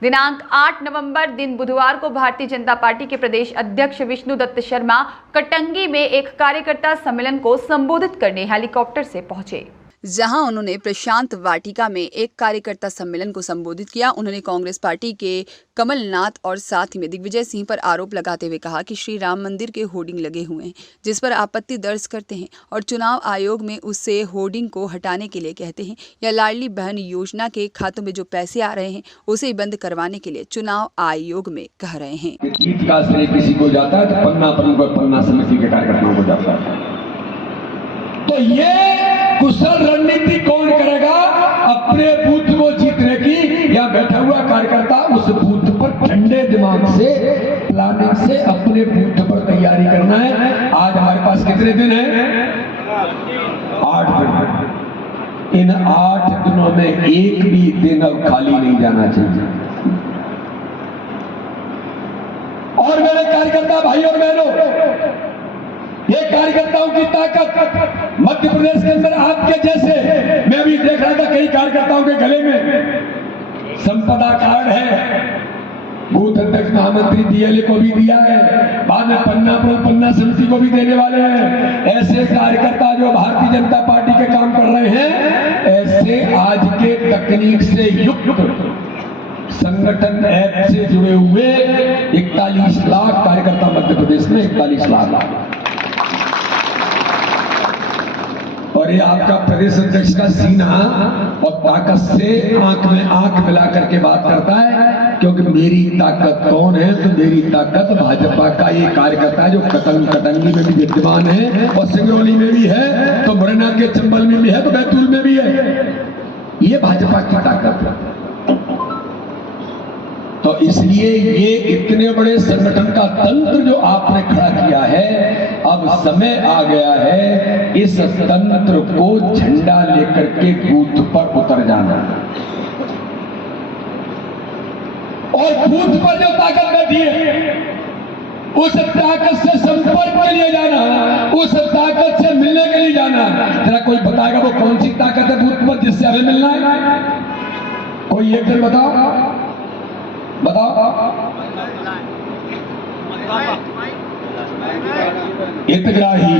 दिनांक 8 नवंबर दिन बुधवार को भारतीय जनता पार्टी के प्रदेश अध्यक्ष विष्णु दत्त शर्मा कटंगी में एक कार्यकर्ता सम्मेलन को संबोधित करने हेलीकॉप्टर से पहुंचे, जहां उन्होंने प्रशांत वाटिका में एक कार्यकर्ता सम्मेलन को संबोधित किया। उन्होंने कांग्रेस पार्टी के कमलनाथ और साथ ही में दिग्विजय सिंह पर आरोप लगाते हुए कहा कि श्री राम मंदिर के होर्डिंग लगे हुए हैं, जिस पर आपत्ति दर्ज करते हैं और चुनाव आयोग में उससे होर्डिंग को हटाने के लिए कहते हैं, या लाडली बहन योजना के खातों में जो पैसे आ रहे हैं उसे बंद करवाने के लिए चुनाव आयोग में कह रहे हैं। ईद का श्रेय किसी को जाता है तो पन्ना समिति के कार्यकर्ताओं को जाता है। तो ये कुशल रणनीति कौन करेगा? अपने बूथ को जीतने की, या बैठा हुआ कार्यकर्ता उस बूथ पर ठंडे दिमाग से प्लानिंग से अपने बूथ पर तैयारी करना है। आज हमारे पास कितने दिन हैं? 8 दिन। इन 8 दिनों में एक भी दिन अब खाली नहीं जाना चाहिए। और मेरे कार्यकर्ता भाई और बहनों, ये कार्यकर्ताओं की ताकत मध्य प्रदेश के अंदर आपके जैसे, मैं अभी देख रहा था कई कार्यकर्ताओं के गले में संपदा कार्ड है, बूथ अध्यक्ष महामंत्री डीएलए को भी दिया है, बाद में पन्ना समिति को भी देने वाले हैं। ऐसे कार्यकर्ता जो भारतीय जनता पार्टी के काम कर रहे हैं, ऐसे आज के तकनीक से युक्त संगठन ऐप से जुड़े हुए 41 लाख कार्यकर्ता मध्य प्रदेश में 41 लाख। और ये आपका प्रदेश अध्यक्ष का सीना और ताकत से आंख में आंख मिला करके बात करता है, क्योंकि मेरी ताकत कौन है? तो मेरी ताकत भाजपा का ये कार्यकर्ता है जो कटंगी में भी विद्यमान है और सिंगरौली में भी है, तो मुरैना के चंबल में भी है, तो बैतूल में भी है। ये भाजपा की ताकत है। तो इसलिए ये इतने बड़े संगठन का तंत्र जो आपने खड़ा किया है, अब समय आ गया है इस तंत्र को झंडा लेकर के बूथ पर उतर जाना, और बूथ पर जो ताकत बैठी है उस ताकत से संपर्क के लिए जाना, उस ताकत से मिलने के लिए जाना। जरा कोई बताएगा वो कौन सी ताकत है बूथ पर जिससे हमें मिलना है? कोई एक दिन बताओ। हितग्राही,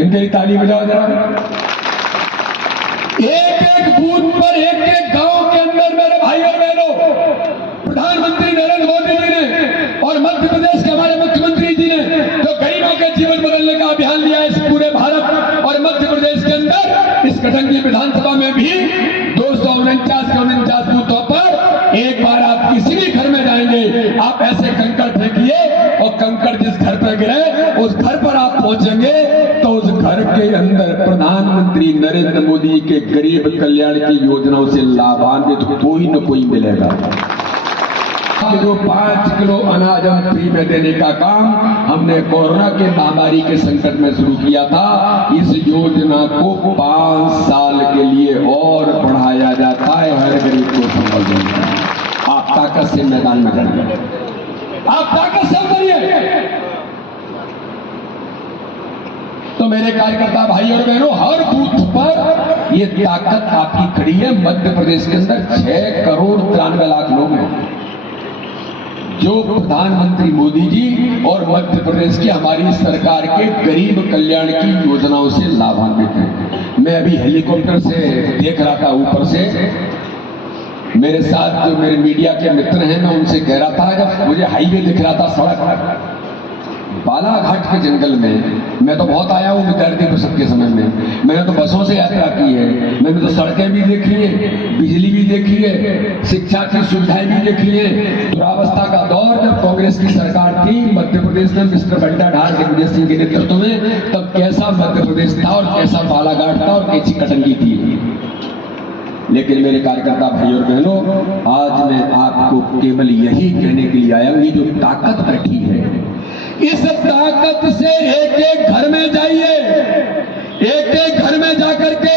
इनके लिए ताली बजाओ जरा। एक बूथ पर, एक गांव के अंदर मेरे भाई और बहनों, प्रधानमंत्री नरेंद्र मोदी जी ने और मध्य प्रदेश के हमारे मुख्यमंत्री जी ने जो गरीबों के जीवन बदलने का अभियान लिया है इस पूरे भारत और मध्य प्रदेश के अंदर, इस कटंगी विधानसभा में भी 249 बूथों पर एक बार आप किसी भी घर में जाएंगे, आप ऐसे कंकड़ फेंकिए और कंकड़ जिस घर पर गिरे उस घर पर आप पहुंचेंगे तो उस घर के अंदर प्रधानमंत्री नरेंद्र मोदी के गरीब कल्याण की योजनाओं से लाभान्वित कोई न कोई मिलेगा। जो 5 किलो अनाज हम फ्री में देने का काम हमने कोरोना के महामारी के संकट में शुरू किया था, इस योजना को 5 साल के लिए और बढ़ाया जाता है। हर गरीब को संभल देंगे। आप ताकत से मैदान में जाइए, आप ताकत से उतरिए। तो मेरे कार्यकर्ता भाई और बहनों, हर बूथ पर ये ताकत आपकी खड़ी है। मध्य प्रदेश के अंदर 6 करोड़ 93 लाख लोग हैं जो प्रधानमंत्री मोदी जी और मध्य प्रदेश की हमारी सरकार के गरीब कल्याण की योजनाओं से लाभान्वित हैं। मैं अभी हेलीकॉप्टर से देख रहा था ऊपर से, मेरे साथ जो मेरे मीडिया के मित्र हैं, मैं उनसे कह रहा था, जब मुझे हाईवे दिख रहा था, सड़क बालाघाट के जंगल में, मैं तो बहुत आया हूँ विद्यार्थी परिषद के समय में, मैंने तो बसों से यात्रा की है, मैंने तो सड़कें भी देखी है, बिजली भी देखी है, शिक्षा की सुविधाएं भी देखी है। दुरावस्था का दौर जब कांग्रेस की सरकार थी मध्य प्रदेश में मिस्टर बंटा ढाल दिग्विजय सिंह के नेतृत्व में, तब कैसा मध्य प्रदेश था और कैसा बालाघाट था और कैसी कटंगी थी। लेकिन मेरे कार्यकर्ता भाई और बहनों, आज मैं आपको केवल यही कहने के लिए आया हूं, ये जो ताकत बैठी है, इस ताकत से एक घर में जाइए, एक घर में जाकर के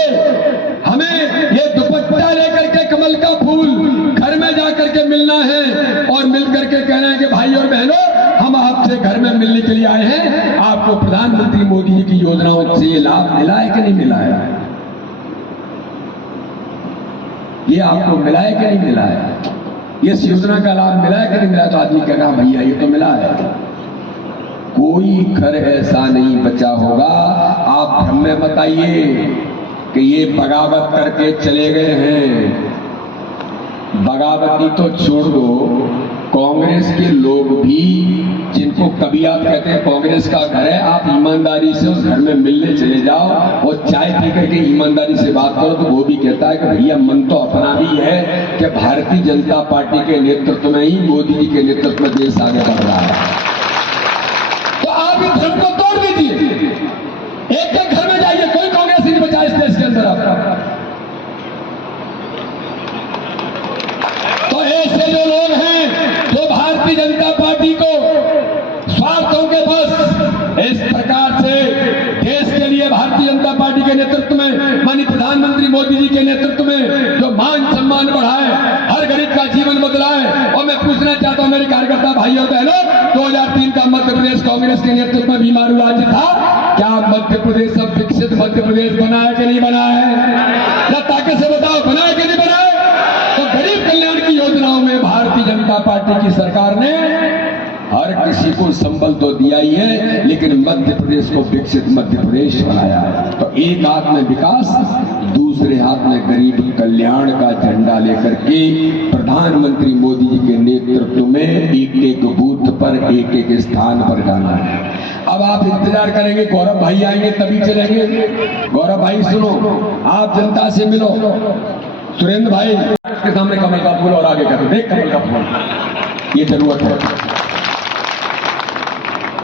हमें ये दुपट्टा लेकर के कमल का फूल घर में जाकर के मिलना है और मिलकर के कहना है कि भाई और बहनों, हम आपसे घर में मिलने के लिए आए हैं। आपको प्रधानमंत्री मोदी जी की योजनाओं से लाभ मिला है कि नहीं मिला है? ये आपको मिला है कि नहीं मिला है? इस योजना का लाभ मिला है कि नहीं मिला? तो आदमी कह रहा भैया ये तो मिला है। कोई घर ऐसा नहीं बचा होगा, आप भ्रम में मत आइए कि ये बगावत करके चले गए हैं। बगावती तो छोड़ दो, कांग्रेस के लोग भी, जिनको कभी आप कहते हैं कांग्रेस का घर है, आप ईमानदारी से उस घर में मिलने चले जाओ और चाय पी करके ईमानदारी से बात करो तो वो भी कहता है कि भैया मन तो अपना भी है कि भारतीय जनता पार्टी के नेतृत्व में ही, मोदी जी के नेतृत्व में देश आगे बढ़ रहा है। तो आप इस धर्म को तोड़ दीजिए, एक एक घर में जाइए, कोई कांग्रेस नहीं बचा इस देश के अंदर आपका। तो ऐसे जो लोग हैं जो भारतीय जनता पार्टी को स्वार्थों के बस इस प्रकार से देश के लिए भारतीय जनता पार्टी के नेतृत्व में, माननीय प्रधानमंत्री मोदी जी के नेतृत्व में जो मान सम्मान बढ़ाए, हर गरीब का जीवन बदलाए। और मैं पूछना चाहता हूं मेरे कार्यकर्ता भाई और बहनों, 2003 का मध्य प्रदेश कांग्रेस के नेतृत्व में बीमारू राज्य था, क्या मध्य प्रदेश अब विकसित मध्य प्रदेश बना है कि नहीं बना है? ताकत से बताओ, बना है कि नहीं बना है? तो गरीब कल्याण की योजनाओं में भारतीय जनता पार्टी की सरकार ने हर किसी को संबल तो दिया ही है, लेकिन मध्य प्रदेश को विकसित मध्य प्रदेश बनाया। तो एक हाथ में विकास, दूसरे हाथ में गरीब कल्याण का झंडा लेकर के प्रधानमंत्री मोदी जी के नेतृत्व में एक एक बूथ पर, एक एक स्थान पर जाना है। अब आप इंतजार करेंगे गौरव भाई आएंगे तभी चलेंगे। गौरव भाई सुनो, आप जनता से मिलो। सुरेंद्र भाई उसके सामने कमल का फूल और आगे कर देख कमल का फूल, ये जरूरत है।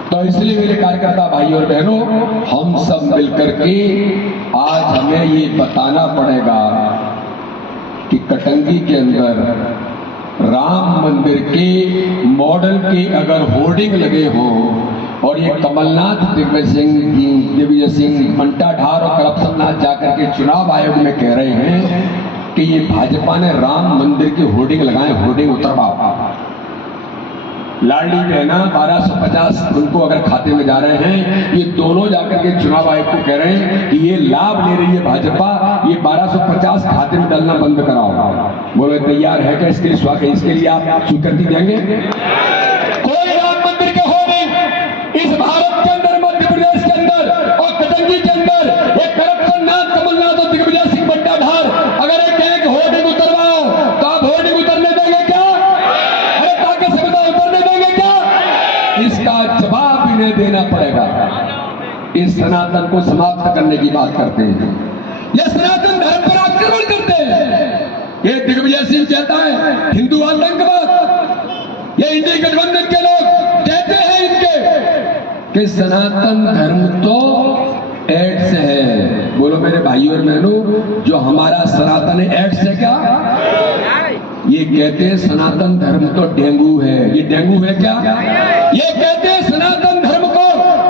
तो इसलिए मेरे कार्यकर्ता भाई और बहनों, हम सब मिलकर के आज हमें ये बताना पड़ेगा कि कटंगी के अंदर राम मंदिर के मॉडल के अगर होर्डिंग लगे हों और ये कमलनाथ, दिग्विजय सिंह मंटाढार और करप्शननाथ जाकर के चुनाव आयोग में कह रहे हैं कि ये भाजपा ने राम मंदिर के होर्डिंग लगाए, होर्डिंग उतरवाओ। लाडली बहना 1250 उनको अगर खाते में जा रहे हैं, ये दोनों जाकर के चुनाव आयोग को कह रहे हैं कि ये लाभ ले रही है भाजपा, ये 1250 खाते में डालना बंद कराओ। बोले तैयार है क्या इसके लिए? स्वागत है, इसके लिए आप स्वीकृति देंगे? कोई राम मंदिर के होर्डिंग इस भारत के अंदर, मध्य प्रदेश के अंदर और कटंगी के अंदर एक करप्शननाथ कमलनाथ और दिग्विजय सिंह मंटाढार अगर एक होर्डिंग उतरवाओ तो आप होर्डिंग उतरने देंगे क्या? अरे ताकत से बताओ, उतरने देंगे क्या? इसका जवाब इन्हें देना पड़ेगा। इस सनातन को समाप्त करने की बात करते हैं, ये सनातन धर्म पर आक्रमण करते हैं। ये दिग्विजय सिंह कहता है हिंदू आतंकवाद, ये इंडी गठबंधन के लोग कहते हैं इनके कि सनातन धर्म तो एड्स है। बोलो मेरे भाई और बहनों, जो हमारा सनातन है एड्स है क्या? ये कहते हैं सनातन धर्म तो डेंगू है। ये डेंगू है क्या? ये कहते हैं सनातन धर्म को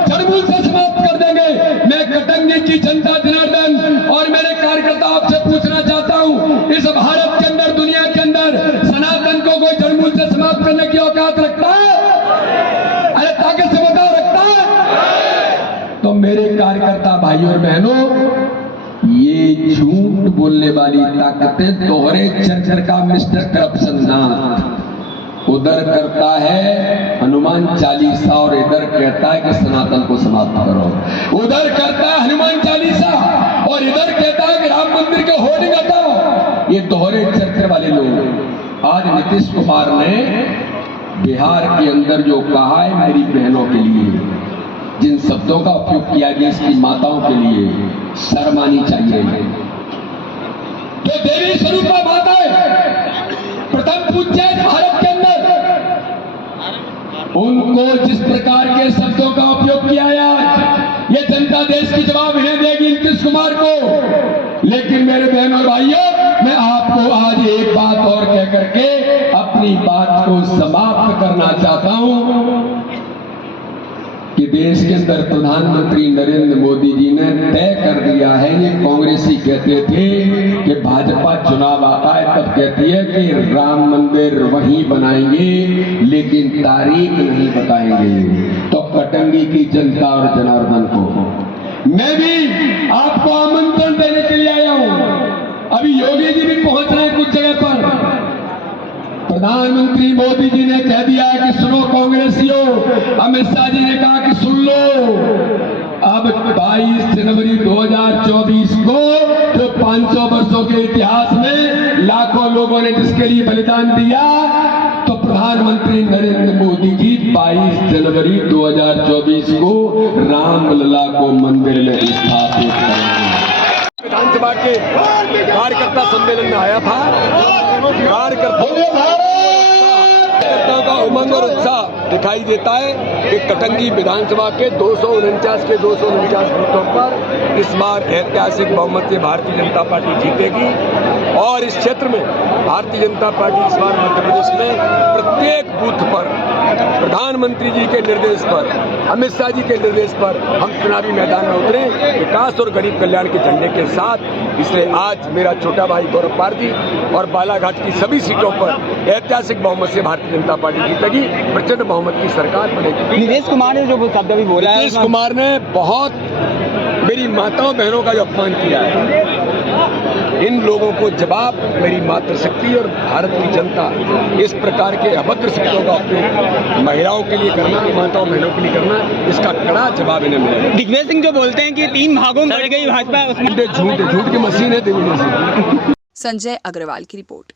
जड़मूल से समाप्त कर देंगे। मैं कटंगी की जनता जनार्दन और मेरे कार्यकर्ता आपसे पूछना चाहता हूं, इस भारत के अंदर, दुनिया के अंदर सनातन को कोई जड़मूल से समाप्त करने की औकात रखता है? अरे ताकत से बताओ, रखता है? तो मेरे कार्यकर्ता भाई और बहनों, ये झूठ बोलने वाली ताकतें दोहरे चक्कर का मिस्टर करप्शननाथ उधर करता है हनुमान चालीसा और इधर कहता है कि सनातन को समाप्त करो। उधर करता है हनुमान चालीसा और इधर कहता है कि राम मंदिर के होर्डिंग हटाओ। ये दोहरे चक्कर वाले लोग। आज नीतीश कुमार ने बिहार के अंदर जो कहा है मेरी बहनों के लिए, जिन शब्दों का उपयोग किया गया इसकी माताओं के लिए, शर्म आनी चाहिए। तो देवी स्वरूपा माताएं प्रथम पूज्य भारत के अंदर, उनको जिस प्रकार के शब्दों का उपयोग किया आज, ये जनता देश की जवाब इन्हें देगी नीतीश कुमार को। लेकिन मेरे बहनों और भाइयों, मैं आपको आज एक बात और कह करके अपनी बात को समाप्त करना चाहता हूं कि देश के अंदर प्रधानमंत्री नरेंद्र मोदी जी ने तय कर दिया है। ये कांग्रेसी कहते थे कि भाजपा चुनाव आता है तब कहती है कि राम मंदिर वहीं बनाएंगे लेकिन तारीख नहीं बताएंगे। तो कटंगी की जनता और जनार्दन को मैं भी आपको आमंत्रण देने के लिए आया हूं। अभी योगी जी भी पहुंच रहे हैं कुछ जगह पर। प्रधानमंत्री मोदी जी ने कह दिया है कि सुनो कांग्रेसियों, अमित शाह जी ने कहा कि सुन लो, अब 22 जनवरी 2024 को जो 500 वर्षों के इतिहास में लाखों लोगों ने जिसके लिए बलिदान दिया, तो प्रधानमंत्री नरेंद्र मोदी जी 22 जनवरी 2024 को रामलला को मंदिर में स्थापित करेंगे। विधानसभा के कार्यकर्ता सम्मेलन में आया था। कार्यकर्ताओं का उमंग और उत्साह दिखाई देता है कि कटंगी विधानसभा के 249 बूथों पर इस बार ऐतिहासिक बहुमत से भारतीय जनता पार्टी जीतेगी और इस क्षेत्र में भारतीय जनता पार्टी इस बार मध्य प्रदेश में प्रत्येक बूथ पर प्रधानमंत्री जी के निर्देश पर, अमित शाह जी के निर्देश पर हम चुनावी मैदान में उतरे विकास और गरीब कल्याण के झंडे के साथ। इसलिए आज मेरा छोटा भाई गौरव पारदी और बालाघाट की सभी सीटों पर ऐतिहासिक बहुमत से भारतीय जनता पार्टी जीतेगी, प्रचंड बहुमत की सरकार बनेगी। नीतीश कुमार ने जो शब्द भी बोला है, नीतीश कुमार ने बहुत मेरी माताओं बहनों का जो अपमान किया है, इन लोगों को जवाब मेरी मातृशक्ति और भारत की जनता इस प्रकार के अभद्र शब्दों का उपयोग महिलाओं के लिए करना, माताओं बहनों के लिए करना, इसका कड़ा जवाब इन्हें मिलेगा। दिग्विजय सिंह जो बोलते हैं कि 3 भागों में बढ़ गई भाजपा, झूठ की मशीन है दिग्विजय सिंह। संजय अग्रवाल की रिपोर्ट।